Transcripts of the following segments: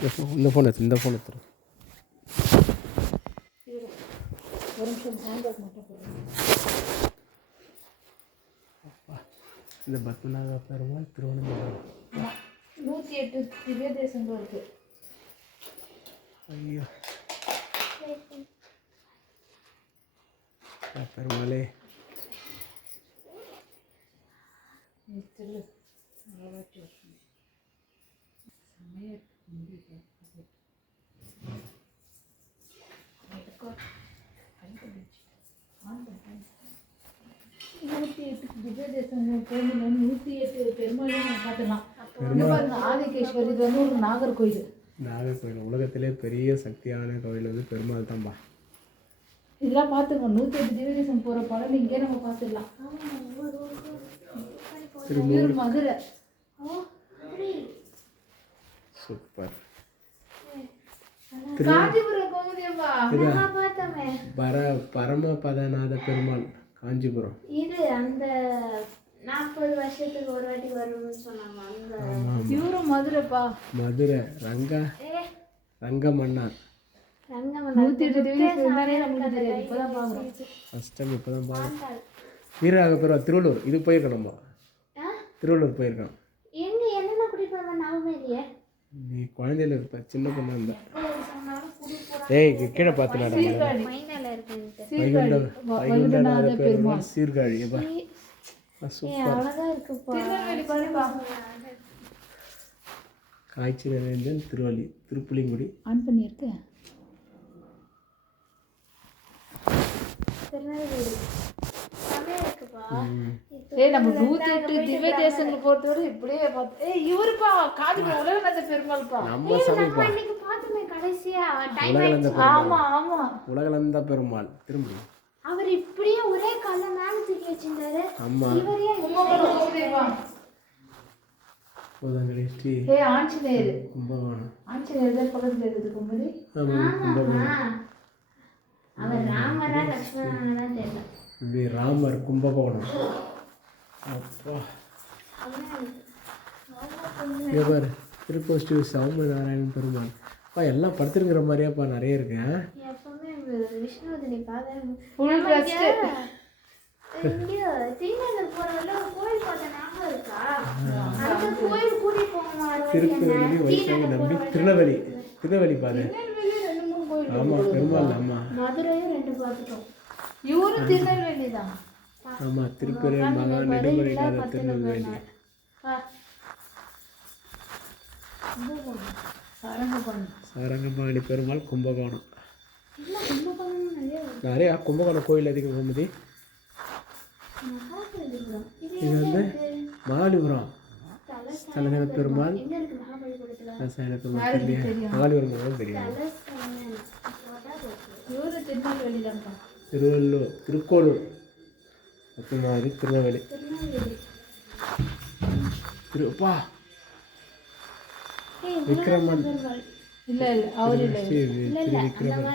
இந்த ஃபோன் எடுத்துரு. ஒரு நிமிஷம் ஹேண்ட்பேக் மட்டும் போடுறேன். இந்த பத்மநாப பெருமாள் திருவண்ணாமலை 108 திவ்ய தேசங்கள் இருக்கு. ஐயோ பெருமாளே ஆதிகேஸ்வரி இது வந்து ஒரு நாகர்கோயில். நாகர்கோயில் உலகத்திலே பெரிய சக்தியான கோயில் வந்து பெருமாள் தான்பா. இதெல்லாம் பார்த்துங்க. 108 திவ்யதேசம் போகிற படம் இங்கே நம்ம பார்த்துடலாம். மதுரை சூப்பர். காஞ்சிபுரம் கோமதியம்மா பரமபதநாத பெருமாள் காஞ்சிபுரம். இது அந்த 40 வருஷத்துக்கு ஒரு வாட்டி வரும்னு சொன்னாங்க. இவரும் மதுரைப்பா. மதுரை ரங்கமன்னார். 108 திவ்யதேசம் தானே நமக்கு தெரியாது. இப்போதான் பார்க்குறோம். ஃபஸ்ட் டைம் இப்போ தான் பார்க்குறோம். வீரராக பெருமாள் திருவள்ளூர். இது போயிருக்கணும்பா. திருவள்ளூர் போயிருக்கான். எங்க என்னென்ன கூட்டிட்டு போன ஞாபகம் இல்லையே. நீ குழந்தையில இருப்ப, சின்ன பொண்ணா இருந்த. ஏய் கீழே பார்த்துனாடா. வைகுண்டநாத பெருமாள் சீர்காழி. அழகா இருக்குப்பா. காய்ச்சி நிறைந்தன் திருப்புலிங்குடி. ஆன் பண்ணியிருக்கு. நம்ம 108 திவ்ய தேசங்கள் பொறுத்தவரை இப்படியே பார்த்து இவருப்பா காஞ்சிபுரம் உலகநாத பெருமாள்ப்பா. நம்ம சாமிப்பா. ஆமா ஆமா உலகளந்த பெருமாள் திரும்பி அவர் இப்படியே ஒரே கால மேல தூக்கி வச்சிருந்தாரு. ஆமா ஆஞ்சநேயர் கும்பகோணம். ஆஞ்சநேயர் தான் பக்கத்துல இருக்குது கும்பதி. அவர் ராமரா லட்சுமணனா தெரியல. இது ராமர் கும்பகோணம். அப்பா இவர் திருக்கோஷ்டி சௌமிய நாராயணன் பெருமாள். அப்பா எல்லாம் படுத்துருக்கிற மாதிரியாப்பா நிறைய இருக்கு. எப்பவுமே விஷ்ணுவதனை பார்த்து திருநெல்வேலி போறதுல கோயில் பார்த்த ஞாபகம் இருக்கா? அந்த கோயில் கூட்டி போகணும். திருப்பதி வைஷ்ணவ நம்பி திருநெல்வேலி பாரு. ஆமா பெருமாள். ஆமா மதுரையும் 2 பார்த்துட்டோம். இவரும் திருநெல்வேலி தான். ஆமா திருப்பதி மகா நெடுமுறைக்காத திருநெல்வேலி. சாரங்கபாணி பெருமாள் கும்பகோணம். நிறையா கும்பகோணம் கோயில் அதிகம் கோமதி. இது வந்து மகாலிபுரம் தலைநகர பெருமாள். மகாலிபுரம் தெரியும். திருக்கோளூர் மாதிரி திருநெல்வேலி. திருப்பா விக்ரமன் இல்ல அவர் இல்ல விக்ரமன்.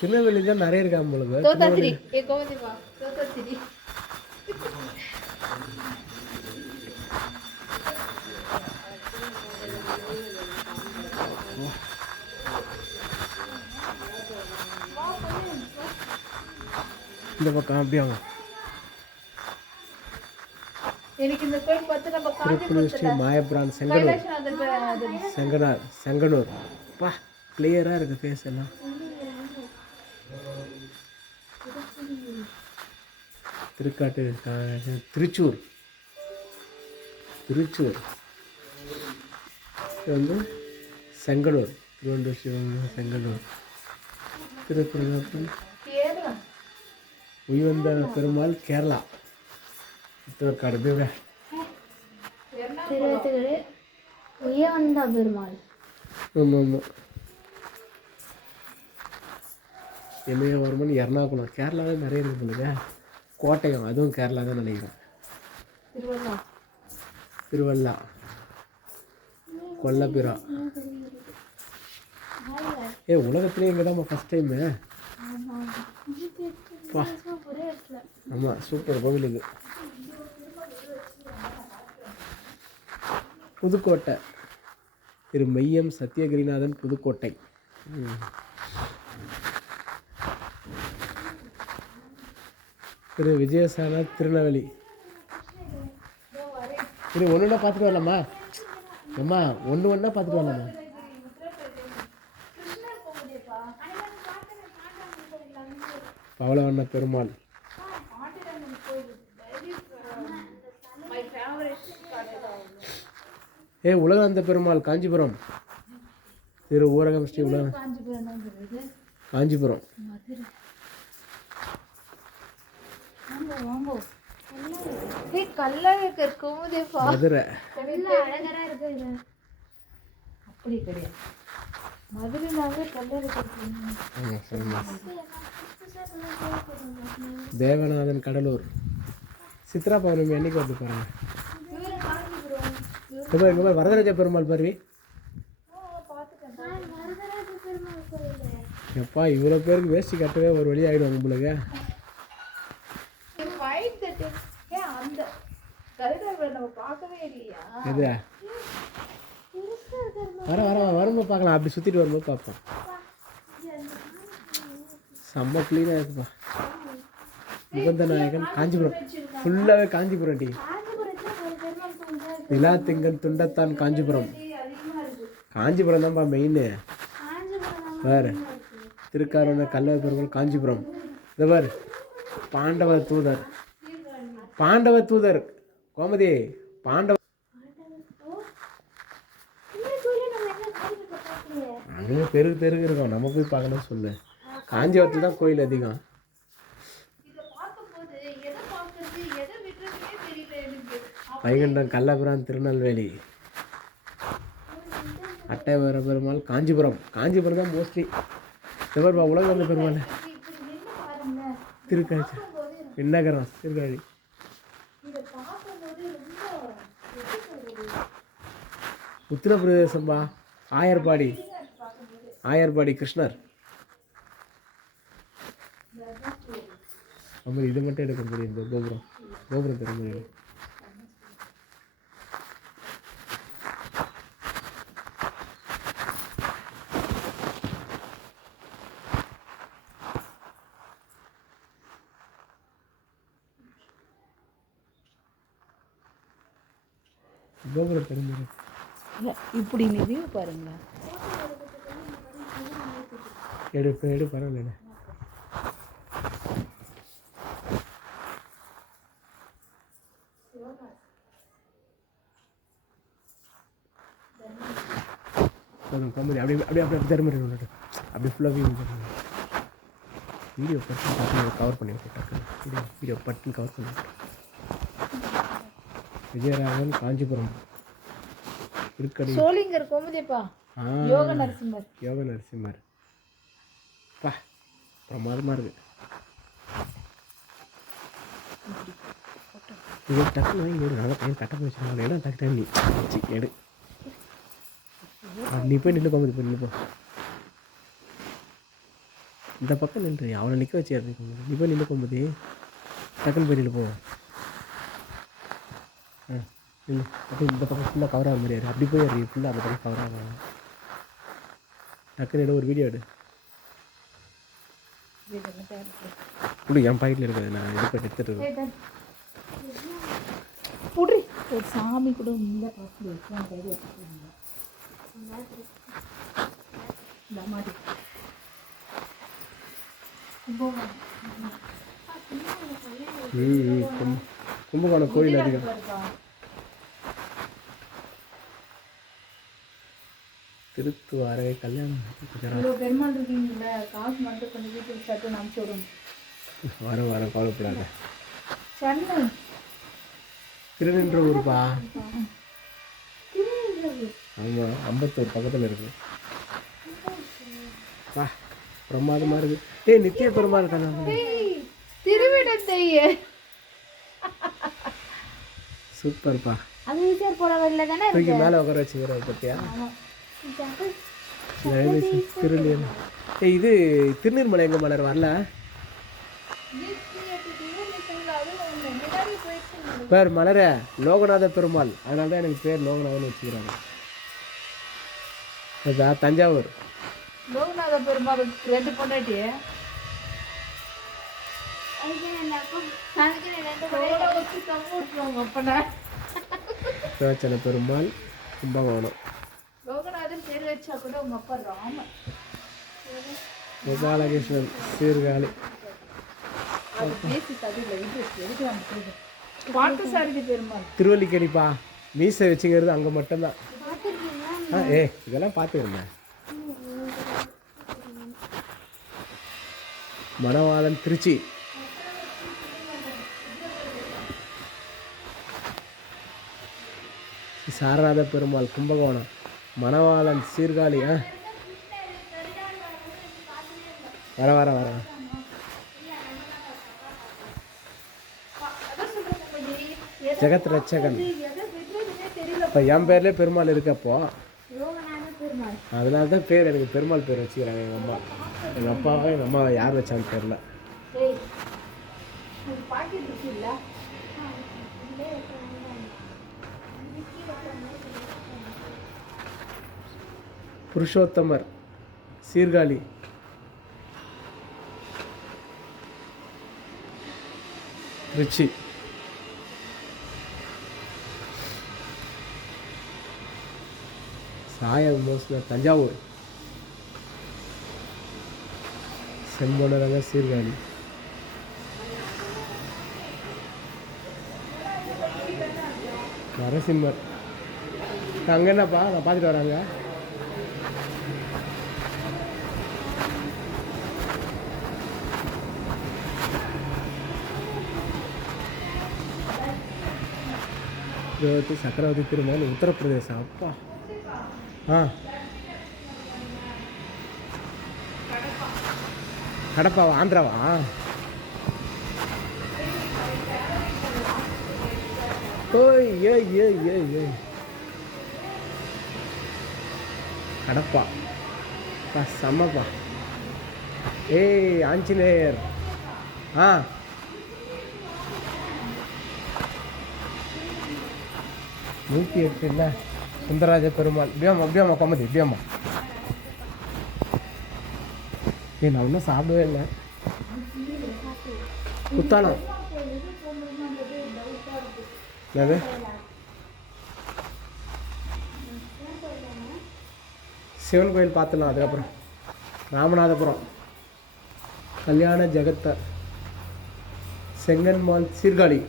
திருநெல்வேலி தான் நிறைய இருக்காம போல. தோத்தாத்திரி கோமதிப்பா. தோத்தாத்திரி இந்த பக்கம் அப்படியே எனக்கு இந்த கோயில் பார்த்து நம்ம திருப்புலிஸ்ரீ மாயபிரான் செங்கனூர். பா கிளியராக இருக்குது ஃபேஸ் எல்லாம். திருக்காட்டு திருச்சூர் இது வந்து செங்கனூர். திருவள்ளூர் சிவன் செங்கனூர். திருப்பூர் உயர்ந்த பெருமாள் கேரளா. திருவத்தூர் உயர்ந்த பெருமாள். ஆமாம் இமயவர்மன் எர்ணாகுளம். கேரளாவில் நிறைய இருக்கு இல்லைங்க. கோட்டயம் அதுவும் கேரளா தான் நினைக்கிறேன். திருவள்ளா கொல்லப்பிரா உலகத்துலேயே இங்கே தான் ஃபஸ்ட் டைமு. ஒரே இடத்துல. ஆமாம், சூப்பர் கோவில் இது. புதுக்கோட்டை திரு மையம் சத்தியகிரிநாதன் புதுக்கோட்டை. திரு விஜயசாரநாத் திருநெல்வேலி. திரு ஒன்றுனா பார்த்துட்டு வரலாமா அம்மா? ஒன்றா பார்த்துட்டு வரலாமா? பவளவண்ண பெருமாள். உலகாந்த பெருமாள் காஞ்சிபுரம். திரு ஊரகம் ஸ்ரீ உலகம் காஞ்சிபுரம். மதுரை. அப்படி கிடையாது, மதுரைனாவே கல்லறை. தேவநாதன் கடலூர். சித்ரா பௌர்ணமி அன்னைக்கு வந்து பாருங்க. இங்கே வரதராஜ பெருமாள் பாரு. எப்பா இவ்வளோ பேருக்கு வேஷ்டி கட்டவே ஒரு வழி ஆகிடும் உங்களுக்கு. எது வரும்போது பார்க்கலாம். அப்படி சுற்றிட்டு வரும்போது பார்ப்போம். செம்ம க்ளீனாக இருக்குப்பா. முகந்தநாயகன் காஞ்சிபுரம். ஃபுல்லாகவே காஞ்சிபுரம் டீ. நிலா திங்கள் துண்டத்தான் காஞ்சிபுரம். காஞ்சிபுரம் தான்ப்பா மெயின். வேறு திருக்காரூர் கல்லறை பெருமாள் காஞ்சிபுரம். இந்த பாரு பாண்டவ தூதர். பாண்டவ தூதர் கோமதி. பாண்டவ அங்கே தெருக்கு இருக்கோம். நம்ம போய் பார்க்கணும்னு சொல்லு. காஞ்சிபுரத்தில் தான் கோயில் அதிகம். வைகுண்டம் கள்ளபுரம் திருநெல்வேலி. அட்டைவர பெருமாள் காஞ்சிபுரம். காஞ்சிபுரம் தான் மோஸ்ட்லி. சிவர்பா உலகம் வந்த பெருமாள் திருக்காட்சி விண்ணகரம் திருக்காழி. உத்தரப்பிரதேசம்பா ஆயர்பாடி. ஆயர்பாடி கிருஷ்ணர். நம்ம இது மட்டும் எடுக்க முடியும். இந்த கோபுரம் கோபுரம் தர முடியும். கோபுரம் தர முடியும். இப்படி நிறுவி பாருங்களேன். எடு பரவாயில்ல. கம்பெனி அப்படியே அப்படியே அப்படியே தருமரி அப்படியே ஃபுல்லாக வீடியோ பட்டு கவர் பண்ணி விட்டு வீடியோ பட்டுன்னு கவர் பண்ணி விட்டு. விஜயராகவன் காஞ்சிபுரம். திருக்கடி சோளிங்கர் கோமதிப்பா. யோக நரசிம்மர். யோக நரசிம்மர் பா பிரமாதமாக இருக்குது. இது டக்குன்னு வாங்கி எடு. நல்லா பையன் கட்ட போய் வச்சுருக்காங்க. இடம் டக்கு தண்ணி எடு. நீ போய் நின்று கோமதி போய் நின்று. இந்த பக்கம் நின்று அவனை நிற்க வச்சு நீ போய் நின்று கோமதி. டக்குன்னு போய் நின்று போ. இல்லை அப்படி இந்த பக்கம் ஃபுல்லாக கவர் ஆக முடியாது. அப்படி போய் அது ஃபுல்லாக அந்த பக்கம் கவர் ஆகும். டக்குன்னு எடு. ஒரு வீடியோ எடு. இப்படி என் பாக்கெட்டில் இருக்காது. நான் இது பண்ணி எடுத்துகிட்டு இருக்கேன். ஒரு சாமி கூட இல்லை. கும்பகோணம் கோயில் அதிகம். திருத்துவாரை கல்யாணம். பெருமாள் இருக்கீங்களா? காசு மட்டும் கொஞ்சம் வீட்டுக்கு சட்டு அனுப்பிச்சு விடுங்க. வர கவலைப்படாத. சென்னை திருநின்ற ஊருப்பா. ஆமாம், அம்பத்தூர் பக்கத்தில் இருக்கு. பா பிரமாதமாக இருக்கு. நித்திய பெருமாள் கல்யாணம். திருவிடந்தைய சூப்பர்ப்பா. அது வீட்டர் போட வரல தானே தூக்கி மேலே உட்கார வச்சுக்கிற பத்தியா? லலிதேசம் திருநீர். இது திருநீர்மலை எங்கள் மலர் வரல பேர் மலர லோகநாத பெருமாள், அதனால தான் எனக்கு பேர் லோகநாதன் வச்சுக்கிறாங்க. அதுதான் தஞ்சாவூர் லோகநாத பெருமாள் 2 பொண்டாட்டி சிவச்சன பெருமாள் கும்பகோணம். லோகநாதன் பேர் வச்சா கூட உங்க அப்பா ராமன். கோபாலகிருஷ்ணன் சீர்காழி. அது பேசி கதையில இது பார்த்தசாரதி பெருமாள் திருவல்லிக்கேணிப்பா. மீசை வச்சுக்கிறது அங்கே மட்டும்தான். இதெல்லாம் பார்த்துக்கிறேன். மணவாளன் திருச்சி. சாரநாத பெருமாள் கும்பகோணம். மணவாளன் சீர்காழி. வர வர வர ஜெகத் ரட்சகன். இப்போ என் பேர்லேயே பெருமாள் இருக்கப்போ அதனால தான் பேர் எனக்கு பெருமாள் பேர் வச்சுக்கிறாங்க எங்கள் அம்மா. எங்கள் அப்பாவை எங்கள் அம்மாவை யார் வச்சான்னு தெரில. புருஷோத்தமர் சீர்காழி. திருச்சி. சாய மோஸ்ட்ல தஞ்சாவூர். செம்பொனரங்க சீர்காழி. நரசிம்மர். அங்கே என்னப்பா நான் பார்த்துட்டு வராங்க. சக்கரவர்த்தி திருமணம் உத்தரப்பிரதேசம். அப்பா கடப்பாவா ஆந்திராவா? ஓய் ஏய் ஏய் ஏய் ஏய் கடப்பா செம்மப்பா. ஏய் ஆஞ்சநேயர். 108 இல்லை சுந்தரராஜ பெருமாள். இப்படியாம்மா கம்மதி இப்படியாம்மா. நான் ஒன்றும் சாப்பிடவே இல்லை. குத்தாலம் என்னது? சிவன் கோயில் பார்த்துலாம். அதுக்கப்புறம் ராமநாதபுரம் கல்யாண ஜெகத்த. செங்கன்மால் சீர்காழி.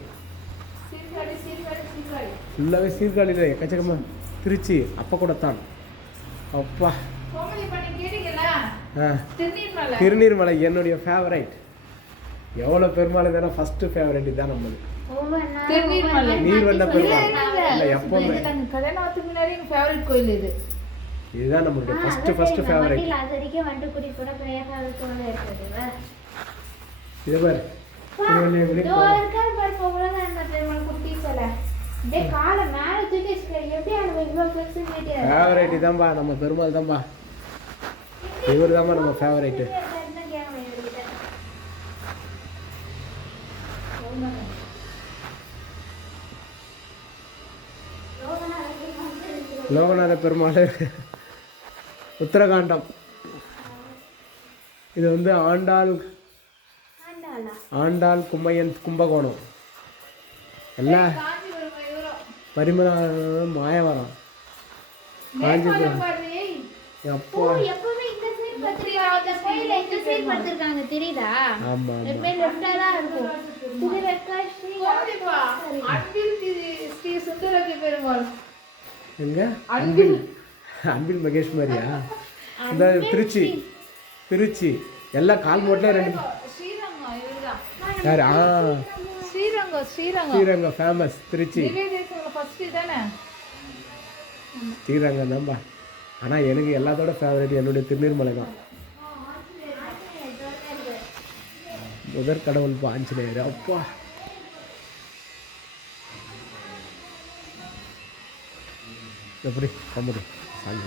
ஃபுல்லாகவே சீர்காழியில் எக்கச்சக்கமாக. திருச்சி அப்பக்கூடத்தான். அப்பா திருநீர்மலை என்னுடைய ஃபேவரைட். எவ்வளோ பெருமாள் தானே ஃபஸ்ட்டு ஃபேவரைட் இதுதான் நம்மளுக்கு. நீர்வண்ண பெருமாள் இல்லை எப்பவுமே. இதுதான் நம்மளுடைய ஃபஸ்ட்டு ஃபேவரைட். இது பாரு ஃபேவரைட் தான்பா நம்ம பெருமாள் தான்பா. இவர் தான்பா நம்ம ஃபேவரைட்டு. லோகநாத பெருமாள் உத்தரகாண்டம். இது வந்து ஆண்டாள் கும்மையன் கும்பகோணம். எல்லாம் பரிமளம் மாயவரம் காஞ்சிபுரம். எப்போ எங்க அன்பில் மகேஸ்வரியா? இந்த திருச்சி எல்லாம் கால்மோட்டில் 2 யார்? ஸ்ரீரங்கம் ஃபேமஸ். திருச்சி ஸ்ரீரங்கம் தான்பா. ஆனால் எனக்கு எல்லாத்தோட ஃபேவரட் என்னுடைய திருநீர்மலை தான். முதற் கடவுள் ஆஞ்சநேயர். அப்பா எப்படி கம்முது சாமி.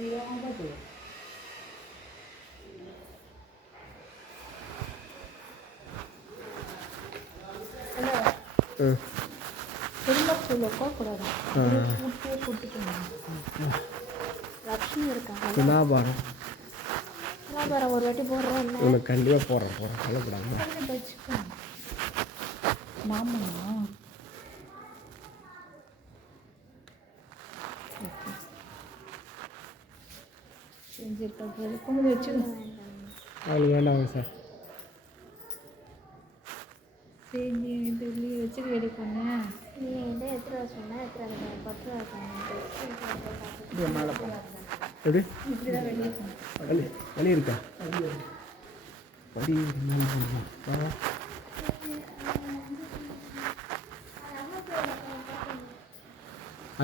ம் திரும்ப ஸ்கூல் வைக்கக்கூடாது. லக்ஷ்மி இருக்காங்க. துலாபாரம் துலாபாரம் ஒரு வாட்டி போடுறோம் இல்லை உனக்கு கண்டிப்பாக போடுறேன் கவலைப்படாம. மாமா செஞ்சிருக்காங்க கொண்டு வச்சுக்கணும். அவளுக்கு வேண்டாம் சார். செஞ்சு டெல்லி வச்சு ரெடி பண்ணேன். நீ எந்த எடுத்துகிட்டு வர சொன்னால் எடுத்துகிட்டு வர 10 ரூபா எப்படி இப்படி தான் வெளியே போகணும். வலி இருக்கா வலி வா.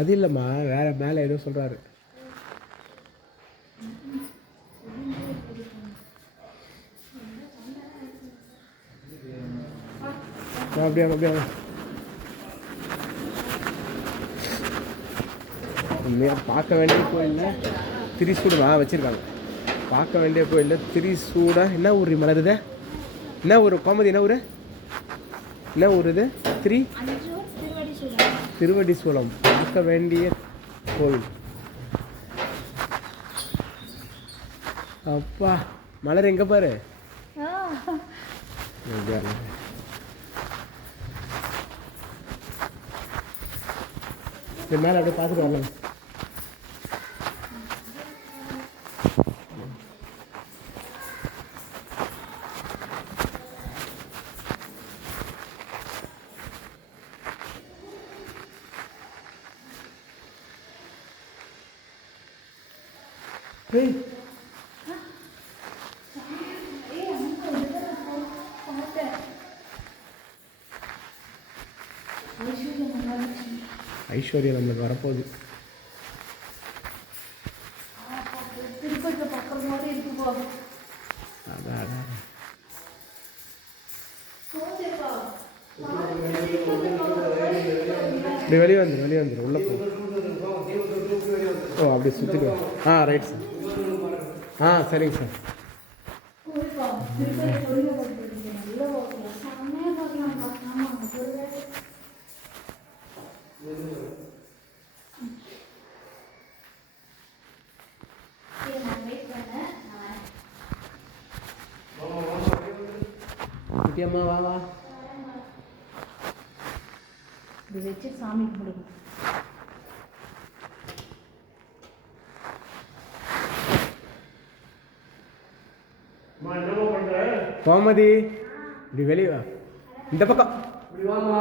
அது இல்லைம்மா வேற மேலே ஏதோ சொல்கிறாரு. அப்படியே அப்படியே உண்மையாக பார்க்க வேண்டிய கோயிலில் திரிசூடா வச்சுருக்காங்க. பார்க்க வேண்டிய கோயிலில் திரிசூடா என்ன ஊர் மலருது? என்ன ஊர் கோமதி? என்ன ஊர்? என்ன ஊர் இது? திருவடி சூலம் பார்க்க வேண்டிய கோவில். அப்பா மலர் எங்கே பாரு. இது மேலே அப்படியே பார்த்துட்டு வரலாம். ஐஸ்வர்யா நம்மளுக்கு வரப்போகுது. திருப்பதியில் பக்கம் மாதிரி இருக்கு போ. அதான் இப்படி வெளியே வந்துடும் உள்ளே போ. ஓ அப்படி சுற்றிட்டு வா. Right sir. சரிங்க சார். குட்டியம்மா வா வா. இது வச்சு சாமி கும்பிடுங்க. கோமதி இப்படி வெளியே வா. இந்த பக்கம் இப்படி வாமா.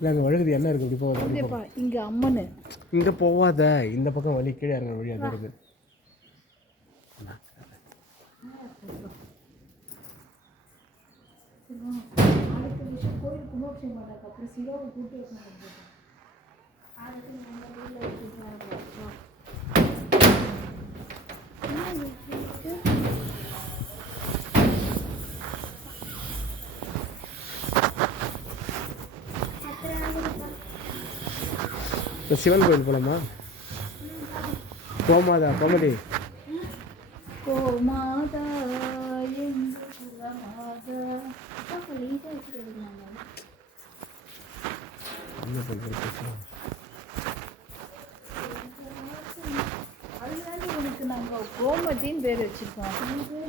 இல்லை அங்கே வழுகுது என்ன இருக்குது இப்படி போகாத இல்லைப்பா இங்கே அம்மனு இங்கே போகாத இந்த பக்கம் வழி கீழே இறங்குற வழி அது இருக்குது அடுத்த விஷயம் கோயில் கும்பாபிஷேகம் பண்ணுறாங்க அப்புறம் சிவாவை கூட்டி வைக்கணும் அதுக்கு நம்ம வீட்டில் வச்சுருக்காங்க இப்போ சிவன் கோயில் போகலாமா கோமாதா கோமதி கோமாதா என்று குலமாதா ஈஸியாக வச்சுருக்காங்க என்ன பண்ணுறது அதுதாண்டி உனக்கு நாங்கள் கோமதின்னு பேர் வச்சுருக்கோம்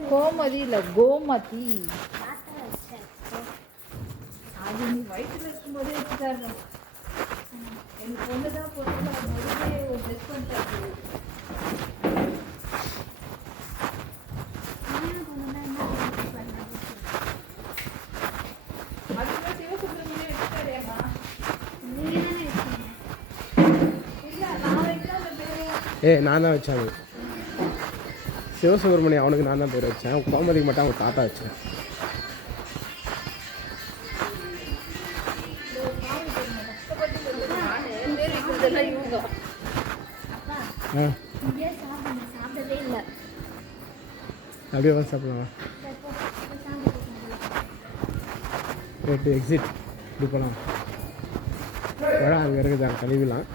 கோமதி இல்லை கோமதி அது நீ வயிற்றுல இருக்கும்போதே வச்சுட்டாங்க எனக்கு பொண்ணு தான் போட்டு முதலே ஒரு ட்ரெஸ் பண்ணிட்டாங்க அதுதான் சிவசுப்ரமணியே வச்சுட்டாரேம்மா இல்லை நான் வைக்கிற அந்த பேர் நான் தான் வச்சேன் அவனுக்கு சிவசுப்ரமணியம் அவனுக்கு நான் தான் பேர் வச்சேன் கோமதிக்கு மட்டும் அவங்க தாத்தா வச்சேன் ஆ இங்கே சாப்பிடவே இல்லை அப்படியே வந்து சாப்பிடலாம் ரைட்டு எக்ஸிட் இப்படி போகலாம் வர அங்கே இருக்குது அங்கே கழுவிலாம்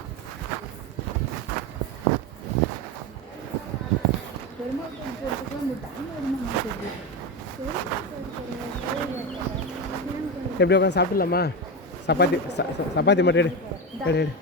எப்படி உட்காந்து சாப்பிடலாமா சப்பாத்தி சப்பாத்தி மட்டும் எடு எடு எடு